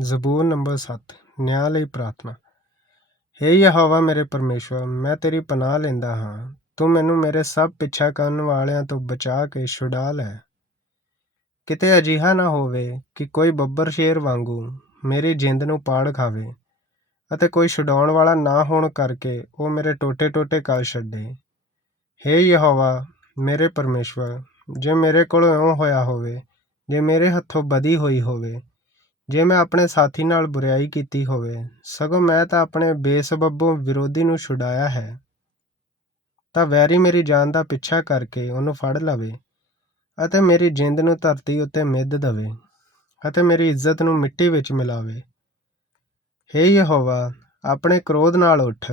ਜ਼ਬੂਰ number 7 ਨਿਆਂ ਲਈ ਪ੍ਰਾਰਥਨਾ। ਹੇ ਯਹੋਵਾ ਮੇਰੇ ਪਰਮੇਸ਼ਵਰ, ਮੈਂ ਤੇਰੀ ਪਨਾਹ ਲੈਂਦਾ ਹਾਂ। ਤੂੰ ਮੈਨੂੰ ਮੇਰੇ ਸਭ ਪਿੱਛਾ ਕਰਨ ਵਾਲਿਆਂ ਤੋਂ ਬਚਾ ਕੇ ਛੁਡਾ ਲੈ। ਕਿਤੇ ਅਜਿਹਾ ਨਾ ਹੋਵੇ ਕਿ ਕੋਈ ਬੱਬਰ ਸ਼ੇਰ ਵਾਂਗੂ ਮੇਰੀ ਜਿੰਦ ਨੂੰ ਪਾੜ ਖਾਵੇ ਅਤੇ ਕੋਈ ਛੁਡਾਉਣ ਵਾਲਾ ਨਾ ਹੋਣ ਕਰਕੇ ਉਹ ਮੇਰੇ ਟੋਟੇ-ਟੋਟੇ ਕਰ ਛੱਡੇ। ਹੇ ਯਹੋਵਾ ਮੇਰੇ ਪਰਮੇਸ਼ਵਰ, ਜੇ ਮੇਰੇ ਕੋਲ ਇਉਂ ਹੋਇਆ ਹੋਵੇ, ਜੇ ਮੇਰੇ ਹੱਥੋਂ ਬਦੀ ਹੋਈ ਹੋਵੇ ਜੇ ਮੈਂ ਆਪਣੇ ਸਾਥੀ ਨਾਲ ਬੁਰਿਆਈ ਕੀਤੀ ਹੋਵੇ, ਸਗੋਂ ਮੈਂ ਤਾਂ ਆਪਣੇ ਬੇਸਬਬੋਂ ਵਿਰੋਧੀ ਨੂੰ ਛੁਡਾਇਆ ਹੈ। ਤਾਂ ਵੈਰੀ ਮੇਰੀ ਜਾਨ ਦਾ ਪਿੱਛਾ ਕਰਕੇ ਉਹਨੂੰ ਫੜ ਲਵੇ ਅਤੇ ਮੇਰੀ ਜਿੰਦ ਨੂੰ ਧਰਤੀ ਉੱਤੇ ਮਿੱਧ ਦਵੇ ਅਤੇ ਮੇਰੀ ਇੱਜ਼ਤ ਨੂੰ ਮਿੱਟੀ ਵਿੱਚ ਮਿਲਾਵੇ। ਹੇ ਯਹੋਵਾ, ਆਪਣੇ ਕ੍ਰੋਧ ਨਾਲ ਉੱਠ,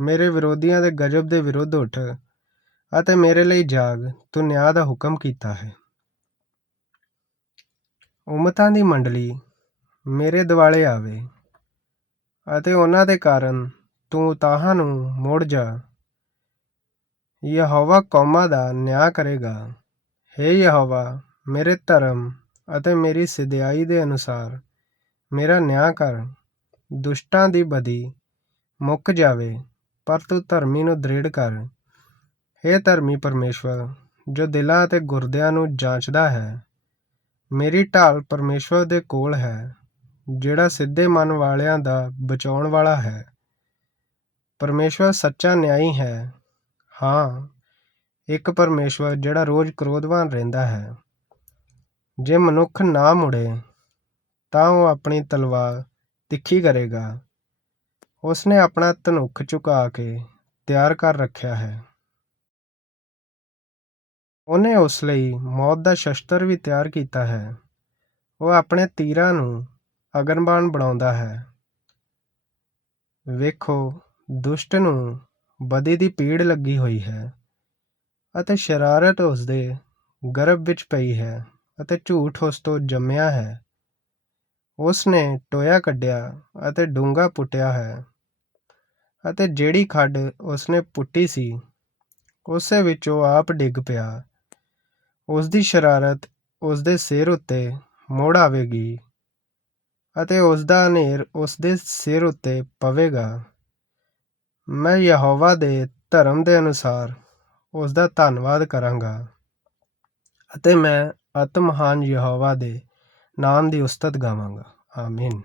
ਮੇਰੇ ਵਿਰੋਧੀਆਂ ਦੇ ਗਜਬ ਦੇ ਵਿਰੁੱਧ ਉੱਠ ਅਤੇ ਮੇਰੇ ਲਈ ਜਾਗ, ਤੂੰ ਨਿਆਂ ਦਾ ਹੁਕਮ ਕੀਤਾ ਹੈ। ਉਮਤਾਂ ਦੀ ਮੰਡਲੀ ਮੇਰੇ ਦੁਆਲੇ ਆਵੇ ਅਤੇ ਉਹਨਾਂ ਦੇ ਕਾਰਨ ਤੂੰ ਤਾਹਾਂ ਨੂੰ ਮੋੜ ਜਾ। ਯਹੋਵਾ ਕੌਮਾਂ ਦਾ ਨਿਆਂ ਕਰੇਗਾ। ਹੇ ਯਹੋਵਾ, ਮੇਰੇ ਧਰਮ ਅਤੇ ਮੇਰੀ ਸਿਧਾਈ ਦੇ ਅਨੁਸਾਰ ਮੇਰਾ ਨਿਆਂ ਕਰ। ਦੁਸ਼ਟਾਂ ਦੀ ਬਦੀ ਮੁੱਕ ਜਾਵੇ, ਪਰ ਤੂੰ ਧਰਮੀ ਨੂੰ ਦ੍ਰਿੜ ਕਰ। ਹੇ ਧਰਮੀ ਪਰਮੇਸ਼ਵਰ, ਜੋ ਦਿਲਾਂ ਅਤੇ ਗੁਰਦਿਆਂ ਨੂੰ ਜਾਂਚਦਾ ਹੈ, ਮੇਰੀ ਢਾਲ ਪਰਮੇਸ਼ਵਰ ਦੇ ਕੋਲ ਹੈ। ਜਿਹੜਾ ਸਿੱਧੇ ਮਨ ਵਾਲਿਆਂ ਦਾ ਬਚਾਉਣ ਵਾਲਾ ਹੈ। ਪਰਮੇਸ਼ਵਰ ਸੱਚਾ ਨਿਆਈ ਹੈ। ਹਾਂ, ਇੱਕ ਪਰਮੇਸ਼ਵਰ ਜਿਹੜਾ ਰੋਜ਼ ਕ੍ਰੋਧਵਾਨ ਰਹਿੰਦਾ ਹੈ। ਜੇ ਮਨੁੱਖ ਨਾ ਮੁੜੇ, ਤਾਂ ਉਹ ਆਪਣੀ ਤਲਵਾਰ ਤਿੱਖੀ ਕਰੇਗਾ। ਉਸ ਨੇ ਆਪਣਾ ਧਨੁੱਖ ਝੁਕਾ ਕੇ ਤਿਆਰ ਕਰ ਰੱਖਿਆ ਹੈ। ਉਹਨੇ ਉਸ ਲਈ ਮੌਤ ਦਾ ਸ਼ਸਤਰ ਵੀ ਤਿਆਰ ਕੀਤਾ ਹੈ। ਉਹ ਆਪਣੇ ਤੀਰਾਂ ਨੂੰ ਅਗਨਬਾਣ ਬਣਾਉਂਦਾ ਹੈ। ਵੇਖੋ, ਦੁਸ਼ਟ ਨੂੰ ਬਦੀ ਦੀ ਪੀੜ ਲੱਗੀ ਹੋਈ ਹੈ ਅਤੇ ਸ਼ਰਾਰਤ ਉਸ ਦੇ ਗਰਭ ਵਿੱਚ ਪਈ ਹੈ ਅਤੇ ਝੂਠ ਉਸ ਤੋਂ ਜੰਮਿਆ ਹੈ। ਉਸ ਨੇ ਟੋਇਆ ਕੱਢਿਆ ਅਤੇ ਡੂੰਗਾ ਪੁੱਟਿਆ ਹੈ ਅਤੇ ਜਿਹੜੀ ਖੱਡ ਉਸ ਨੇ ਪੁੱਟੀ ਸੀ, ਉਸੇ ਵਿੱਚ ਉਹ ਆਪ ਡਿੱਗ ਪਿਆ। ਉਸ ਦੀ ਸ਼ਰਾਰਤ ਉਸ ਦੇ ਸਿਰ ਉੱਤੇ ਮੋੜ ਆਵੇਗੀ। ਅਤੇ ਉਸਦਾ ਹਨੇਰ ਉਸਦੇ ਸਿਰ ਉੱਤੇ ਪਵੇਗਾ। ਮੈਂ ਯਹੋਵਾ ਦੇ ਧਰਮ ਦੇ ਅਨੁਸਾਰ ਉਸਦਾ ਧੰਨਵਾਦ ਕਰਾਂਗਾ ਅਤੇ ਮੈਂ ਅਤਿ ਮਹਾਨ ਯਹੋਵਾ ਦੇ ਨਾਮ ਦੀ ਉਸਤਤ ਗਾਵਾਂਗਾ। ਆਮੀਨ।